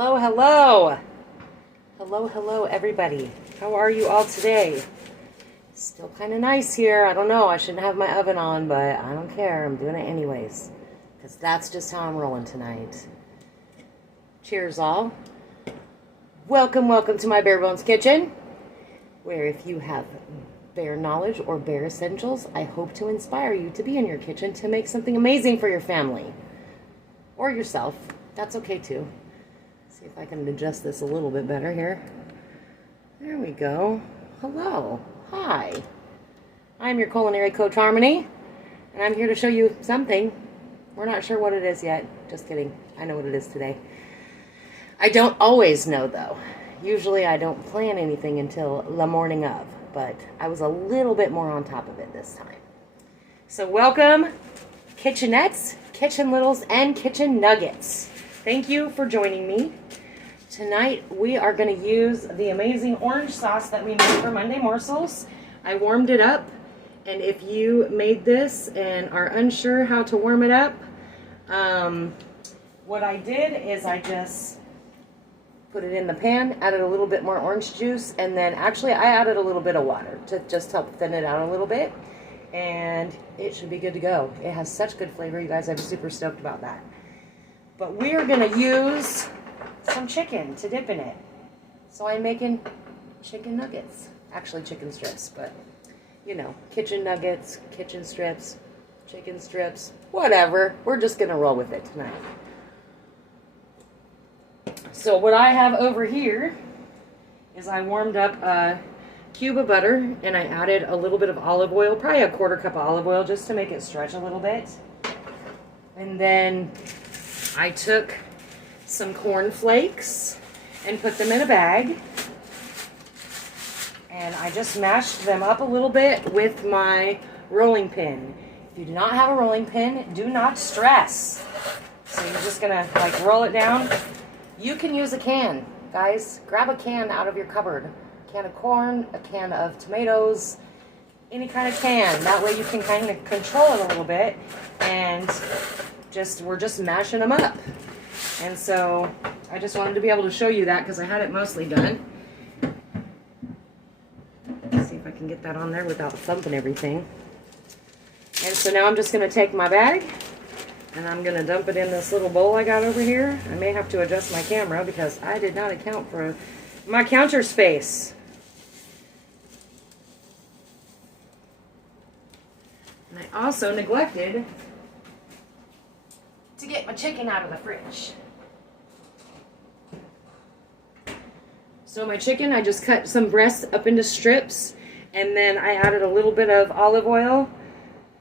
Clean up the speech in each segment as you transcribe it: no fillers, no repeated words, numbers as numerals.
Hello, hello. Hello, everybody. How are you all today? Still kind of nice here. I don't know. I shouldn't have my oven on, but I don't care. I'm doing it anyways. Because that's just how I'm rolling tonight. Cheers, all. Welcome to my Bare Bones Kitchen, where if you have bare knowledge or bare essentials, I hope to inspire you to be in your kitchen to make something amazing for your family. Or yourself. That's okay, too. See if I can adjust this a little bit better here. There we go. Hello. Hi. I'm your culinary coach, Harmony, and I'm here to show you something. We're not sure what it is yet. Just kidding. I know what it is today. I don't always know, though. Usually I don't plan anything until the morning of, but I was a little bit more on top of it this time. So welcome, kitchenettes, kitchen littles, and kitchen nuggets. Thank you for joining me. Tonight we are going to use the amazing orange sauce that we made for Monday Morsels. I warmed it up, and if you made this and are unsure how to warm it up, what I did is I just put it in the pan, added a little bit more orange juice, and then actually I added a little bit of water to just help thin it out a little bit, and it should be good to go. It has such good flavor, you guys. I'm super stoked about that. But we are going to use some chicken to dip in it. So I'm making chicken nuggets. Actually chicken strips, but you know, kitchen nuggets, kitchen strips, chicken strips, whatever. We're just going to roll with it tonight. So what I have over here is I warmed up a cube of butter and I added a little bit of olive oil, probably a quarter cup of olive oil just to make it stretch a little bit. And then I took some corn flakes and put them in a bag. And I just mashed them up a little bit with my rolling pin. If you do not have a rolling pin, do not stress. So you're just gonna like roll it down. You can use a can, guys. Grab a can out of your cupboard. A can of corn, a can of tomatoes, any kind of can. That way you can kind of control it a little bit, and we're just mashing them up. And so I just wanted to be able to show you that because I had it mostly done. Let's see if I can get that on there without thumping everything. And so now I'm just going to take my bag and I'm going to dump it in this little bowl I got over here. I may have to adjust my camera because I did not account for my counter space. And I also neglected to get my chicken out of the fridge. So my chicken, I just cut some breasts up into strips, and then I added a little bit of olive oil.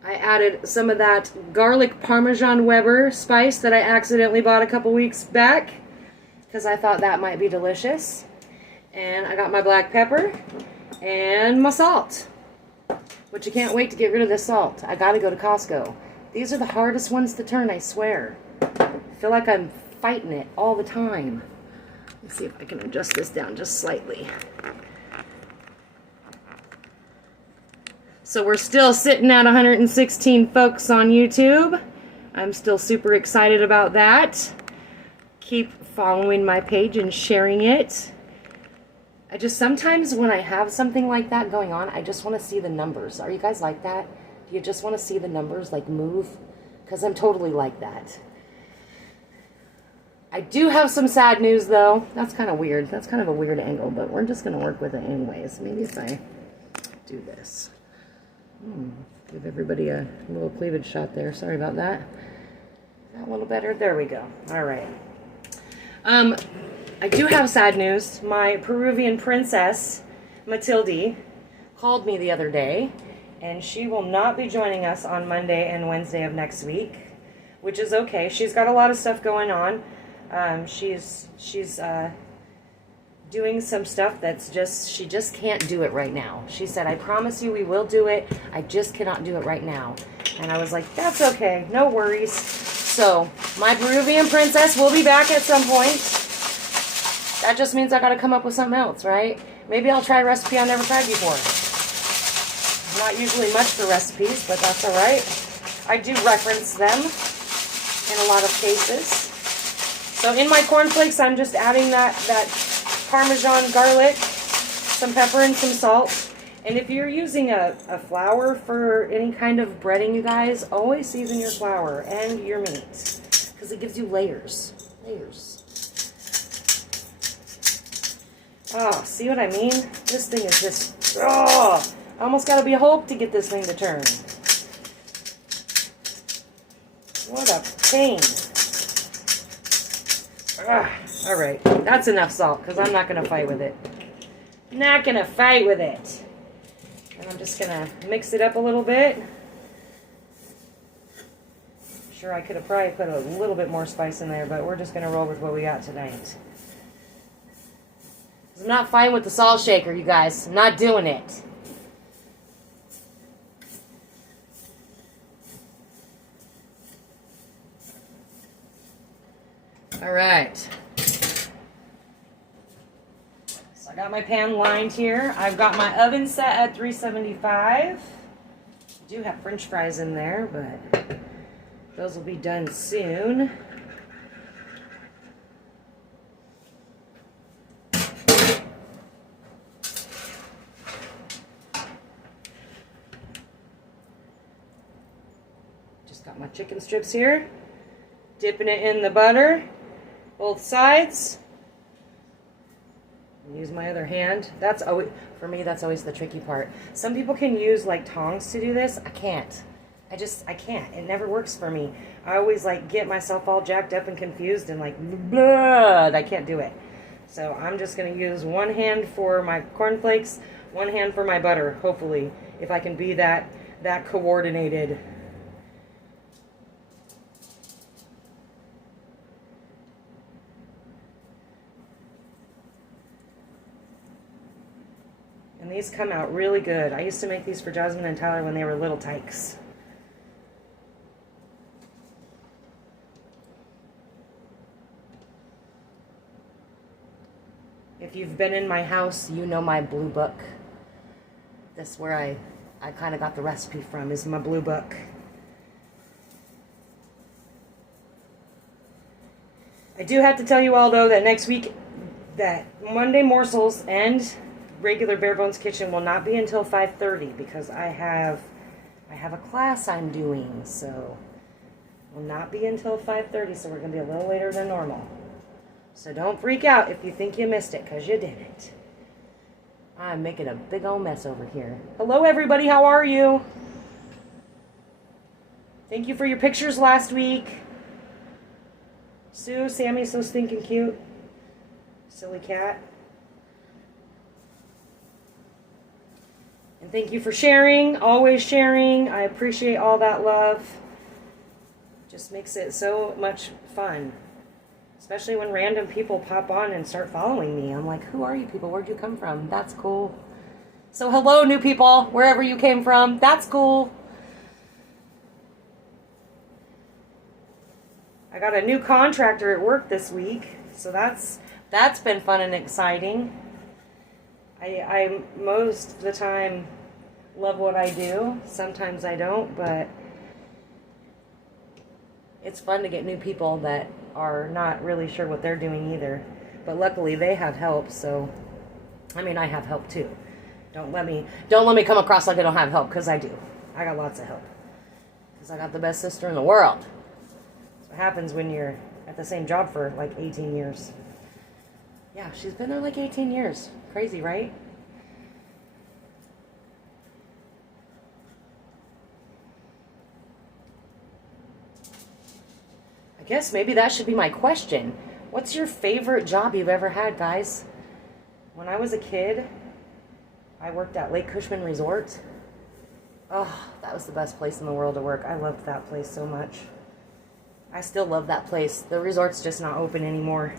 I added some of that garlic Parmesan Weber spice that I accidentally bought a couple weeks back because I thought that might be delicious. And I got my black pepper and my salt, which I can't wait to get rid of the salt. I gotta go to Costco. These are the hardest ones to turn, I swear. I feel like I'm fighting it all the time. Let's see if I can adjust this down just slightly. So we're still sitting at 116 folks on YouTube. I'm still super excited about that. Keep following my page and sharing it. I just sometimes when I have something like that going on, I just want to see the numbers. Are you guys like that? Do you just want to see the numbers like move? Because I'm totally like that. I do have some sad news though. That's kind of weird. That's kind of a weird angle, but we're just going to work with it anyways. Maybe if I do this. Give everybody a little cleavage shot there. Sorry about that. Is that a little better? There we go. All right. I do have sad news. My Peruvian princess, Matilde, called me the other day, and she will not be joining us on Monday and Wednesday of next week, which is okay. She's got a lot of stuff going on. She's doing some stuff that's she just can't do it right now. She said, I promise you we will do it. I just cannot do it right now. And I was like, that's okay. No worries. So my Peruvian princess will be back at some point. That just means I got to come up with something else, right? Maybe I'll try a recipe I've never tried before. I'm not usually much for recipes, but that's all right. I do reference them in a lot of cases. So in my cornflakes, I'm just adding that Parmesan garlic, some pepper, and some salt. And if you're using a flour for any kind of breading, you guys, always season your flour and your meat. Because it gives you layers. Layers. Oh, see what I mean? This thing is just, oh, I almost got to be a Hulk to get this thing to turn. What a pain. All right, that's enough salt because I'm not going to fight with it. Not going to fight with it. And I'm just going to mix it up a little bit. Sure, I could have probably put a little bit more spice in there, but we're just going to roll with what we got tonight. I'm not fine with the salt shaker, you guys. I'm not doing it. All right. So I got my pan lined here. I've got my oven set at 375. I do have French fries in there, but those will be done soon. Just got my chicken strips here. Dipping it in the butter, both sides. Use my other hand. That's always, for me, that's always the tricky part. Some people can use like tongs to do this. I can't. I can't. It never works for me. I always like get myself all jacked up and confused and like, blood. I can't do it. So I'm just going to use one hand for my cornflakes, one hand for my butter, hopefully, if I can be that coordinated. And these come out really good. I used to make these for Jasmine and Tyler when they were little tykes. If you've been in my house, you know my blue book. That's where I kind of got the recipe from, is my blue book. I do have to tell you all, though, that next week, that Monday Morsels and regular Bare Bones Kitchen will not be until 5:30 because I have a class I'm doing, so will not be until 5:30, so we're going to be a little later than normal. So don't freak out if you think you missed it, because you didn't. I'm making a big old mess over here. Hello, everybody. How are you? Thank you for your pictures last week. Sue, Sammy's so stinking cute. Silly cat. And thank you for sharing, always sharing. I appreciate all that love. Just makes it so much fun. Especially when random people pop on and start following me. I'm like, who are you people? Where'd you come from? That's cool. So hello, new people, wherever you came from. That's cool. I got a new contractor at work this week. So that's been fun and exciting. I most of the time love what I do. Sometimes I don't, but it's fun to get new people that are not really sure what they're doing either. But luckily they have help, so I mean I have help too. Don't let me come across like I don't have help, because I do. I got lots of help. Because I got the best sister in the world. That's what happens when you're at the same job for like 18 years. Yeah, she's been there like 18 years. Crazy, right? I guess maybe that should be my question. What's your favorite job you've ever had, guys? When I was a kid, I worked at Lake Cushman Resort. Oh, that was the best place in the world to work. I loved that place so much. I still love that place. The resort's just not open anymore.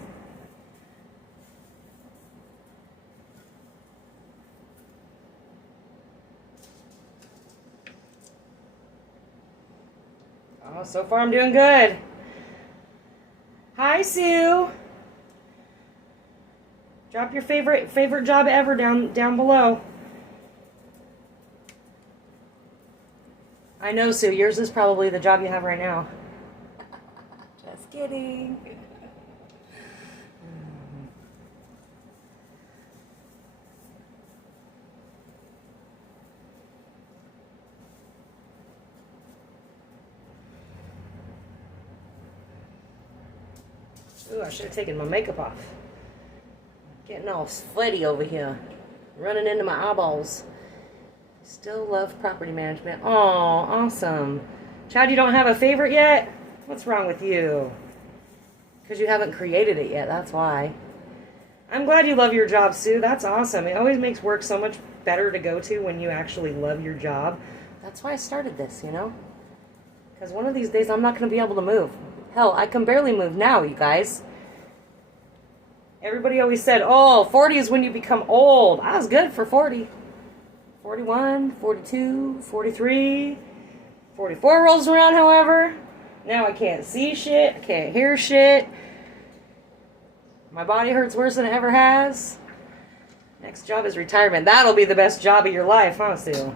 Oh, so far I'm doing good. Hi, Sue. Drop your favorite job ever down below. I know, Sue. Yours is probably the job you have right now. Just kidding. Ooh, I should have taken my makeup off. Getting all sweaty over here. Running into my eyeballs. Still love property management. Oh, awesome. Chad, you don't have a favorite yet? What's wrong with you? Because you haven't created it yet, that's why. I'm glad you love your job, Sue. That's awesome. It always makes work so much better to go to when you actually love your job. That's why I started this, you know? Because one of these days I'm not going to be able to move. Hell, I can barely move now, you guys. Everybody always said, oh, 40 is when you become old. I was good for 40. 41, 42, 43, 44 rolls around, however. Now I can't see shit. I can't hear shit. My body hurts worse than it ever has. Next job is retirement. That'll be the best job of your life, huh, Sue?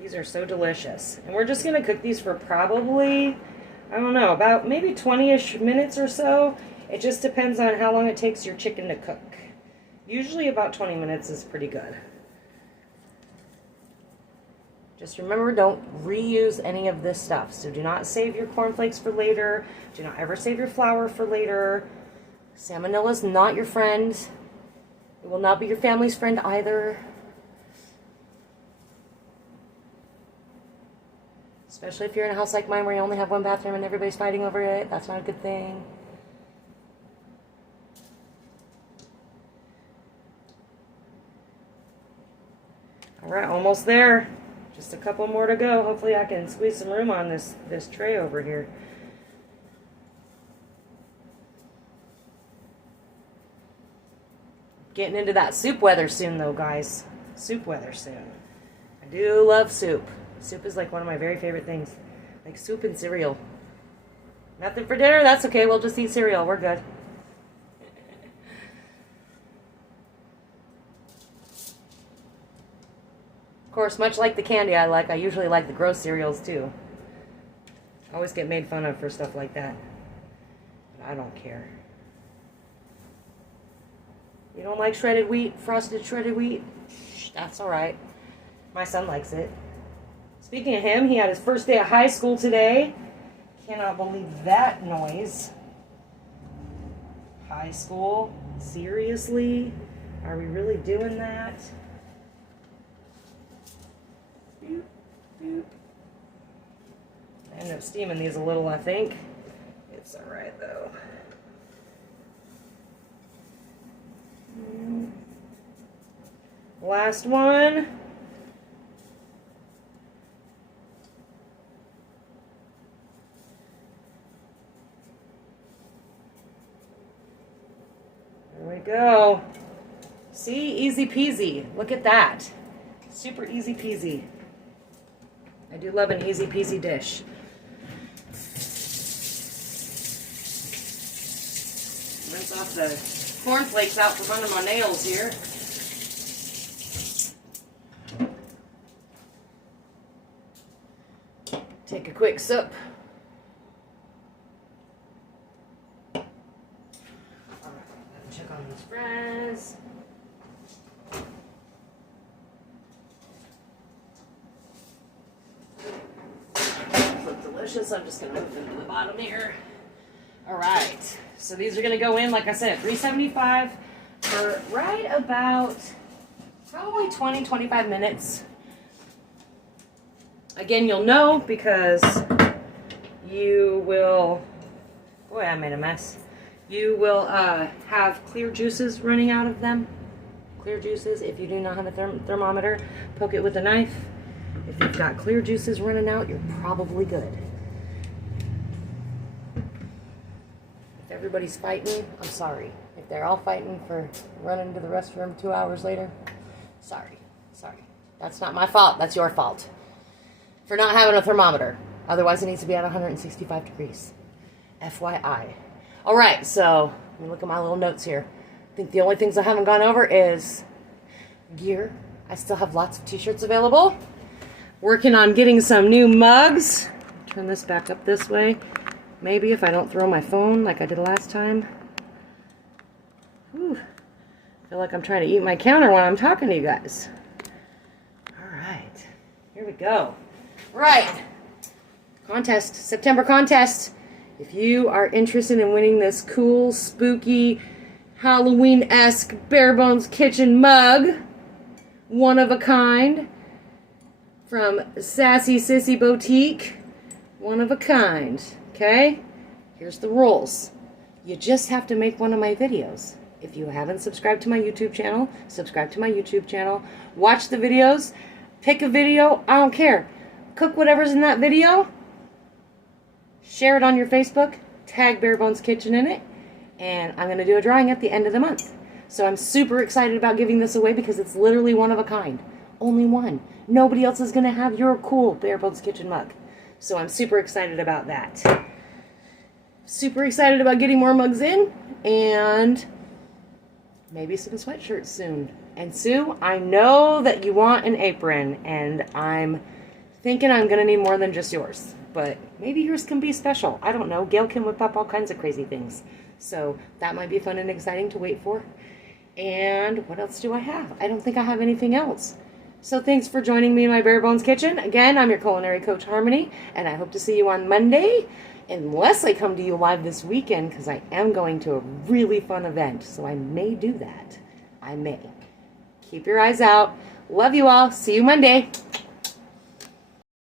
These are so delicious. And we're just going to cook these for probably, I don't know, about maybe 20-ish minutes or so. It just depends on how long it takes your chicken to cook. Usually about 20 minutes is pretty good. Just remember, don't reuse any of this stuff. So do not save your cornflakes for later. Do not ever save your flour for later. Salmonella is not your friend. It will not be your family's friend either. Especially if you're in a house like mine where you only have one bathroom and everybody's fighting over it. That's not a good thing. Alright, almost there. Just a couple more to go. Hopefully I can squeeze some room on this tray over here. Getting into that soup weather soon though, guys. Soup weather soon. I do love soup. Soup is like one of my very favorite things. Like soup and cereal. Nothing for dinner? That's okay. We'll just eat cereal. We're good. Of course, much like the candy I like, I usually like the gross cereals too. I always get made fun of for stuff like that. But I don't care. You don't like shredded wheat? Frosted shredded wheat? Shh, that's alright. My son likes it. Speaking of him, he had his first day of high school today. Cannot believe that noise. High school? Seriously? Are we really doing that? Boop, boop. I ended up steaming these a little, I think. It's alright, though. Last one. There we go. See? Easy peasy. Look at that. Super easy peasy. I do love an easy peasy dish. Rinse off the cornflakes out from under my nails here. Take a quick sip. Check on these fries. Look delicious. I'm just going to move them to the bottom here. Alright, so these are going to go in, like I said, at 375 for right about probably 20-25 minutes. Again, you'll know because you will, boy, I made a mess. You will have clear juices running out of them. Clear juices. If you do not have a thermometer, poke it with a knife. If you've got clear juices running out, you're probably good. If everybody's fighting, I'm sorry. If they're all fighting for running to the restroom 2 hours later, sorry. Sorry. That's not my fault. That's your fault. For not having a thermometer. Otherwise, it needs to be at 165 degrees. FYI. Alright, so let me look at my little notes here. I think the only things I haven't gone over is gear. I still have lots of t-shirts available. Working on getting some new mugs. Turn this back up this way. Maybe if I don't throw my phone like I did last time. Whew. I feel like I'm trying to eat my counter when I'm talking to you guys. All right. Here we go. Right. Contest. September contest. If you are interested in winning this cool, spooky, Halloween-esque Bare Bones Kitchen mug, one of a kind, from Sassy Sissy Boutique, one of a kind, okay? Here's the rules. You just have to make one of my videos. If you haven't subscribed to my YouTube channel, subscribe to my YouTube channel. Watch the videos. Pick a video. I don't care. Cook whatever's in that video. Share it on your Facebook. Tag Bare Bones Kitchen in it. And I'm going to do a drawing at the end of the month. So I'm super excited about giving this away because it's literally one of a kind. Only one. Nobody else is going to have your cool Bare Bones Kitchen mug. So I'm super excited about that. Super excited about getting more mugs in. And maybe some sweatshirts soon. And Sue, I know that you want an apron. And I'm thinking I'm going to need more than just yours. But maybe yours can be special. I don't know. Gail can whip up all kinds of crazy things. So that might be fun and exciting to wait for. And what else do I have? I don't think I have anything else. So thanks for joining me in my Bare Bones Kitchen. Again, I'm your culinary coach, Harmony, and I hope to see you on Monday, unless I come to you live this weekend, because I am going to a really fun event, so I may do that. I may. Keep your eyes out. Love you all. See you Monday.